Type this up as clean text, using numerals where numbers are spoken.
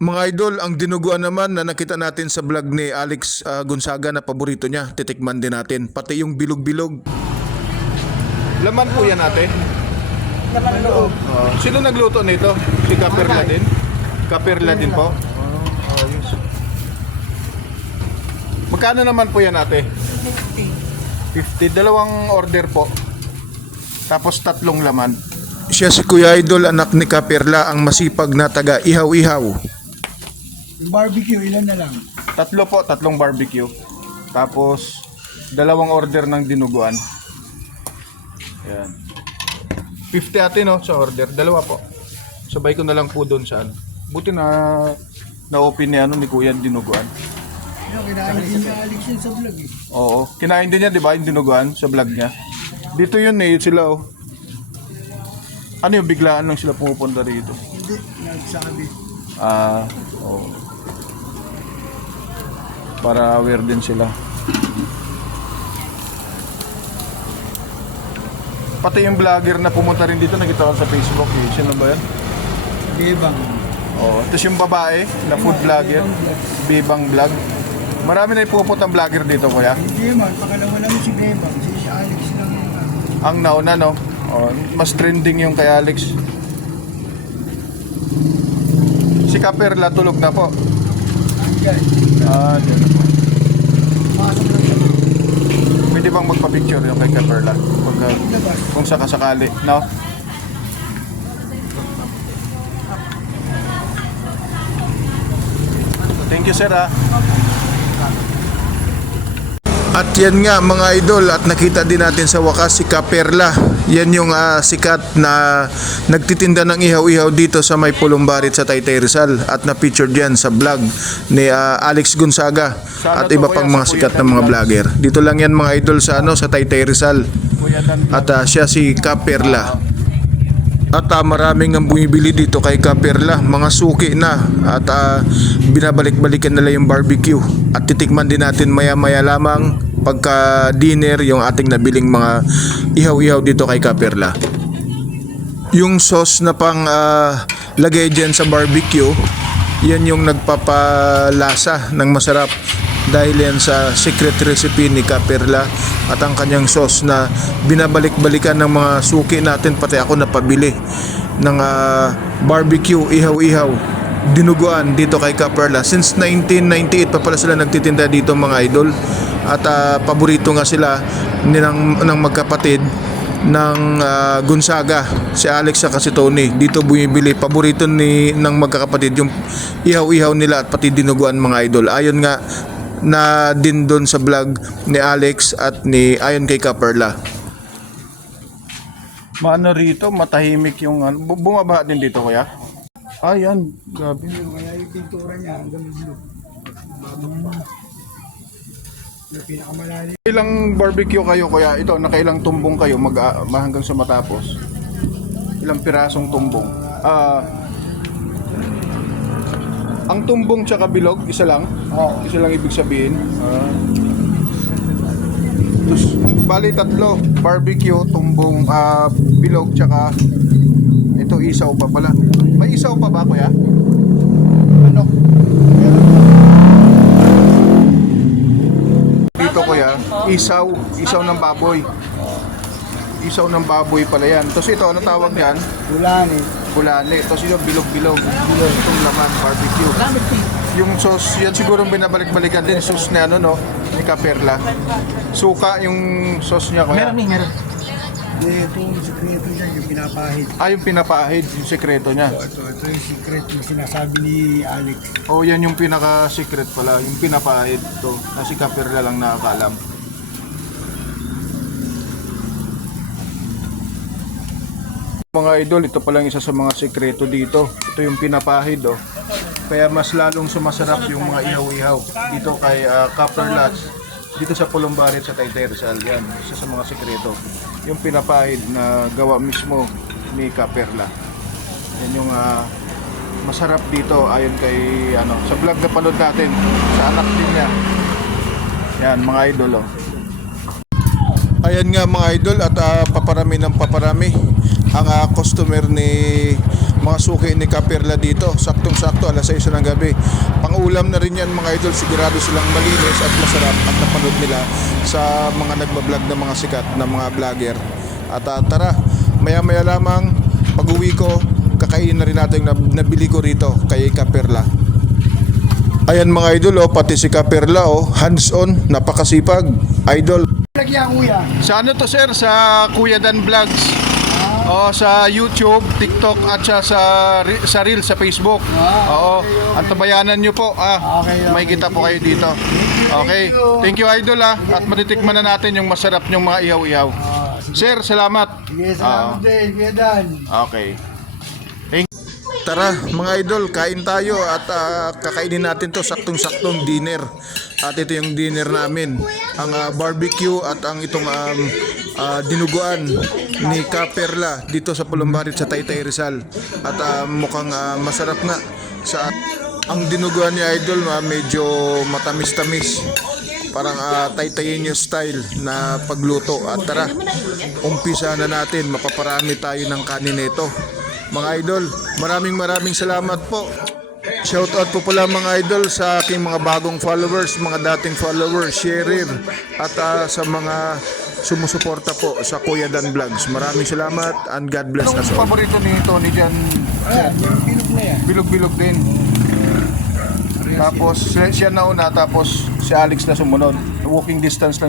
Mga idol, ang dinuguan naman na nakita natin sa vlog ni Alex Gonzaga na paborito niya, titikman din natin. Pati yung bilog-bilog. Laman po yan ate? Laman loob. Sino nagluto nito? Si Kaperla din? Kaperla din po? Ayos. Magkano naman po yan ate? 50. Dalawang order po. Tapos 3 laman. Siya si Kuya Idol, anak ni Kaperla, ang masipag na taga ihaw-ihaw. Yung barbecue, ilan na lang? 3 po, 3 barbecue. Tapos 2 order ng dinuguan. Ayan. 50 ate no sa order, 2 po. Sabay ko na lang po doon sa ano. Buti na-open ni ano ni Kuya dinuguan. Yung kinain din niya Alex yun sa vlog eh. Oo, kinain din niya 'di ba yung dinuguan sa vlog niya. Dito yun eh, sila oh. Ano yung biglaan lang sila pumupunta rito? Hindi, nagsabi. Oo. Para aware din sila. Pati yung vlogger na pumunta rin dito, nakita ko sa Facebook eh. Sino ba yan? Bebang. Oo. Tapos yung babae na food vlogger, Bibang Vlog. Marami na yung pupuntang vlogger dito, kuya. Hindi man, pakalawa lang si Bebang. Si Alex lang yung Ang nauna, no? Oh, mas trending yung kay Alex. Si Kaperla tulog na po. yan. Diyan na po. Pasok lang siya. Pwede bang magpa-picture yung kay Kaperla? Labas. Kung sakasakali, no? Thank you, sir, ha? At yan nga mga idol, at nakita din natin sa wakas si Kaperla. Yan yung sikat na nagtitinda ng ihaw-ihaw dito sa may Pulumbarit sa Taytay Rizal, at na-featured yan sa vlog ni Alex Gonzaga at iba pang mga sikat na mga vlogger. Dito lang yan mga idol sa sa Taytay Rizal. At siya si Kaperla. At maraming ang bumibili dito kay Kaperla, mga suki na, at binabalik-balikan nila yung barbecue. At titikman din natin maya-maya lamang pagka dinner yung ating nabiling mga ihaw-ihaw dito kay Kaperla. Yung sauce na pang lagay dyan sa barbecue, yan yung nagpapalasa ng masarap, dahil yan sa secret recipe ni Kaperla at ang kanyang sauce na binabalik-balikan ng mga suki natin, pati ako napabili ng barbecue, ihaw-ihaw, dinuguan dito kay Kaperla. Since 1998 pa pala sila nagtitinda dito mga idol, at paborito nga sila ng magkapatid ng Gonzaga, si Alex at si Tony. Dito bumibili, paborito ng magkakapatid yung ihaw-ihaw nila at pati dinuguan mga idol. Ayon nga na din doon sa vlog ni Alex at ayon kay Kaperla. Maano rito, matahimik yung bumaba din dito kuya? Ayan, grabe. Kaya yung pintura niya, hanggang blue. Yung pinakamalalim. Ilang barbecue kayo kuya? Ito, nakailang tumbong kayo hanggang sa matapos? Ilang pirasong tumbong? Ang tumbong tsaka bilog, isa lang? Oo. Isa lang ibig sabihin? Tapos, bali 3, barbecue, tumbong, bilog, tsaka ito isaw pa pala. May isaw pa ba kuya? Ano? Dito kuya, isaw ng baboy. Isaw ng baboy pala yan. Tapos ito, ano tawag yan? Ulan eh. Kulane. Tapos ito, bilog-bilog. Itong laman, barbecue. Yung sauce, yan siguro binabalik-balikan din. Sauce ni ni Kaperla. Suka yung sauce niya kuya. Meron. Ito yung sikreto niya, yung pinapahid. Yung pinapahid, yung sekreto niya. Ito yung secret na sinasabi ni Alex. Yan yung pinaka-secret pala, yung pinapahid to, na si Kaperla lang nakakaalam. Mga idol, ito palang isa sa mga sekreto dito. Ito yung pinapahid Kaya mas lalong sumasarap yung mga ihaw-ihaw dito kay Kaperla, dito sa Pulumbarit sa Taytay Rizal. Yan, isa sa mga sekreto. Yung pinapahid na gawa mismo ni Kaperla. Yan yung masarap dito ayon kay sa vlog na panood natin sa anak din niya. Yan mga idol Ayan nga mga idol, at paparami ng paparami ang customer ni mga suki ni Kaperla dito. Saktong-sakto, alas 6 ng gabi. Pang-ulam na rin yan mga idol. Sigurado silang malinis at masarap at napanood nila sa mga nagbablog na mga sikat na mga vlogger. At tara, maya-maya lamang pag-uwi ko, kakainin na rin natin yung nabili ko rito kay Kaperla. Ayan mga idol, pati si Kaperla, hands-on, napakasipag, idol. Lagyan kuya. Sa ano to sir? Sa Kuya Dan Vlogs. Sa YouTube, TikTok at sa Reels sa Facebook. Oo. Antabayanan niyo po. Okay. May kita po kayo dito. Okay. Thank you idol At matitikman na natin yung masarap yung mga ihaw-ihaw. Sir, salamat. Sige, salamat din, Kuya Dan. Okay. Tara mga idol, kain tayo at kakainin natin to saktong-saktong dinner. At ito yung dinner namin, ang barbecue at ang itong dinuguan ni Kaperla dito sa Pulumbarit sa Taytay Rizal. At mukhang masarap nga. Ang dinuguan ni idol medyo matamis-tamis. Parang Taytayeño style na pagluto. At tara, umpisa na natin, mapaparami tayo ng kanin nito. Mga idol, maraming salamat po. Shoutout po pala mga idol sa aking mga bagong followers, mga dating followers, sharer at sa mga sumusuporta po sa Kuya Dan Vlogs. Maraming salamat and God bless us all. Paborito ni Tony dyan? Yung bilog na yan. Bilog-bilog din. Tapos siya nauna, tapos si Alex na sumunod. Walking distance lang.